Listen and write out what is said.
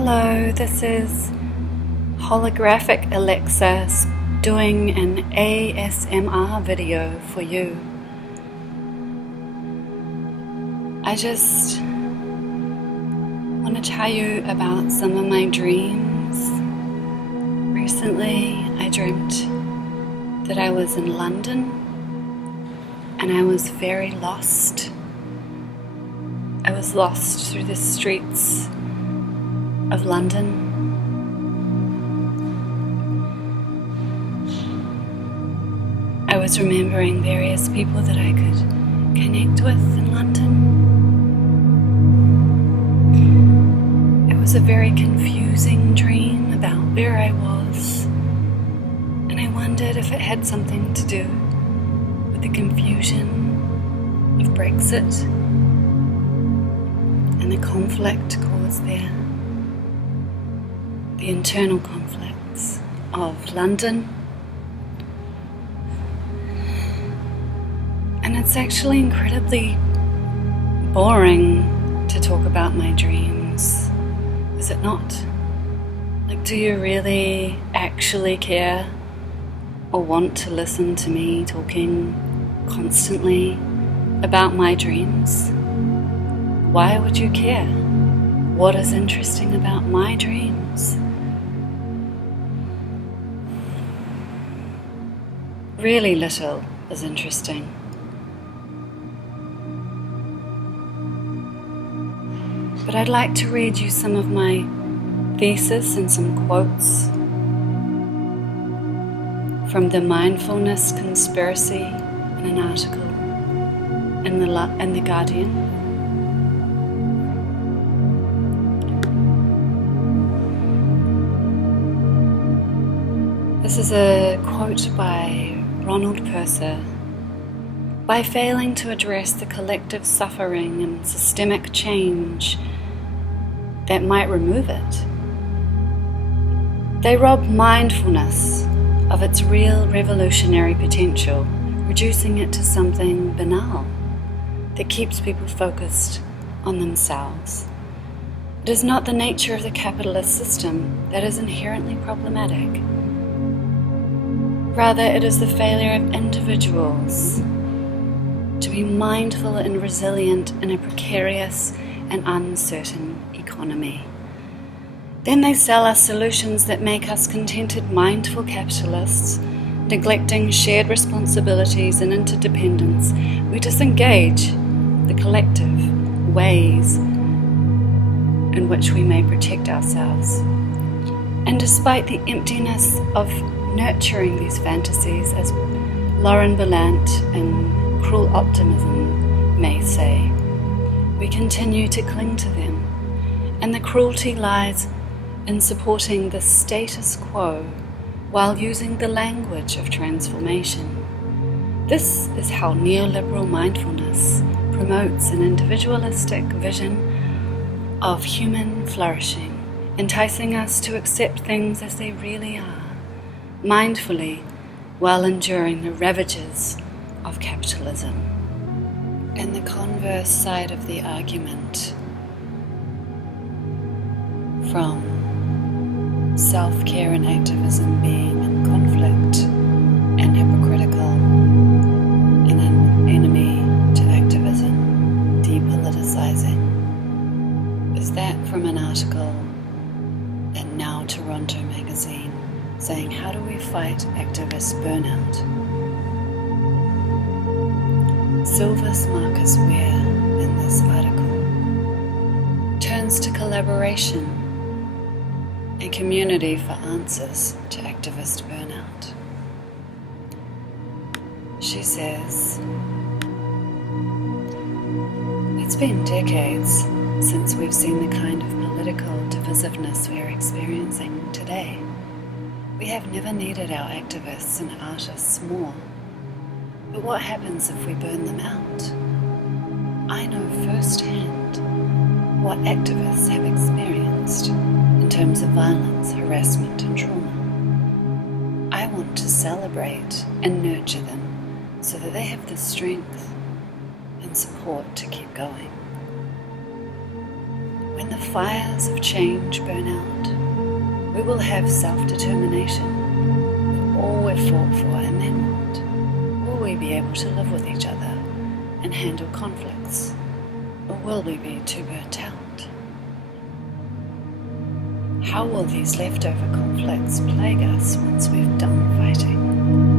Hello, this is Holographic Alexa doing an ASMR video for you. I just want to tell you about some of my dreams. Recently, I dreamt that I was in London and I was very lost. I was lost through the streets of London. I was remembering various people that I could connect with in London. It was a very confusing dream about where I was, and I wondered if it had something to do with the confusion of Brexit and the conflict caused there. The internal conflicts of London. And it's actually incredibly boring to talk about my dreams, is it not? Like, do you really actually care or want to listen to me talking constantly about my dreams? Why would you care? What is interesting about my dreams? Really little is interesting. But I'd like to read you some of my thesis and some quotes from the Mindfulness Conspiracy in an article in the Guardian. This is a quote by Ronald Purser. By failing to address the collective suffering and systemic change that might remove it, they rob mindfulness of its real revolutionary potential, reducing it to something banal that keeps people focused on themselves. It is not the nature of the capitalist system that is inherently problematic. Rather, it is the failure of individuals to be mindful and resilient in a precarious and uncertain economy. Then they sell us solutions that make us contented, mindful capitalists, neglecting shared responsibilities and interdependence. We disengage the collective ways in which we may protect ourselves. And despite the emptiness of nurturing these fantasies, as Lauren Berlant in Cruel Optimism may say, we continue to cling to them, and the cruelty lies in supporting the status quo while using the language of transformation. This is how neoliberal mindfulness promotes an individualistic vision of human flourishing, enticing us to accept things as they really are, mindfully, while enduring the ravages of capitalism. And the converse side of the argument from self-care and activism being in conflict and hypocritical and an enemy to activism, depoliticizing, is that from an article in Now Toronto magazine saying, how do we fight activist burnout? Sylvis Marcus Ware in this article turns to collaboration and community for answers to activist burnout. She says, it's been decades since we've seen the kind of political divisiveness we're experiencing today. We have never needed our activists and artists more. But what happens if we burn them out? I know firsthand what activists have experienced in terms of violence, harassment, and trauma. I want to celebrate and nurture them so that they have the strength and support to keep going. When the fires of change burn out, we will have self-determination for all we've fought for, and then what? Will we be able to live with each other and handle conflicts? Or will we be too burnt out? How will these leftover conflicts plague us once we've done fighting?